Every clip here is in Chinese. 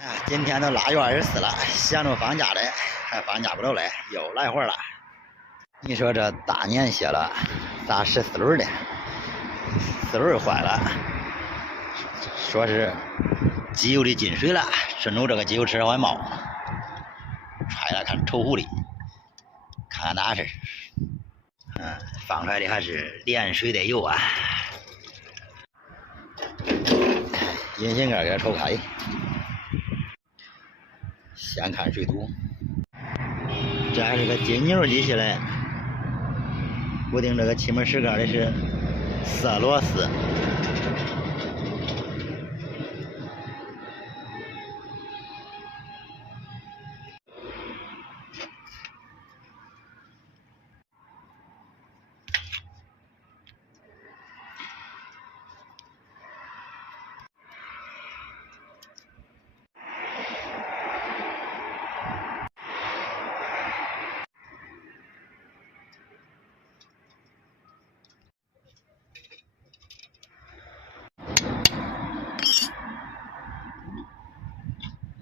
哎呀，今天都腊月24了，想着放假嘞，还放假不了嘞，又来活了。你说这大年歇了，咋14轮的？4轮坏了，说是机油里进水了，顺着这个机油车还冒，揣了看抽壶里，看看哪事。放出来的还是连水的油啊。引擎盖给它抽开，先看水堵。这还是个金牛机器嘞，固定这个气门室盖的是4螺丝。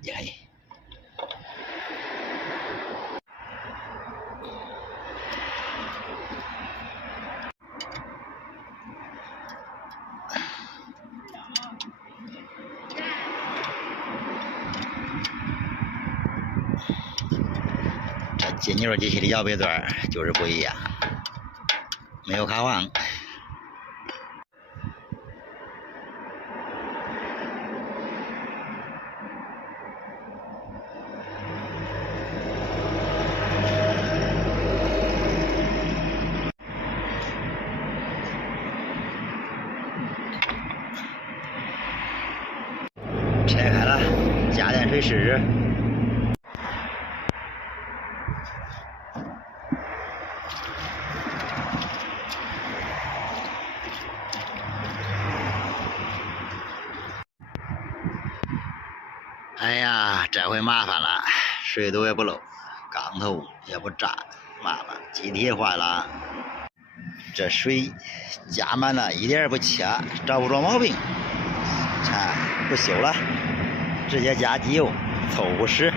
耶！这金牛机器的摇背钻就是不一样，没有卡簧。拆开了，加点水试试。哎呀，这回麻烦了，水堵也不漏，缸头也不炸，麻烦，机体也坏了。这水加满了，一点也不切，找不着毛病。不修了，直接加机油，凑合使。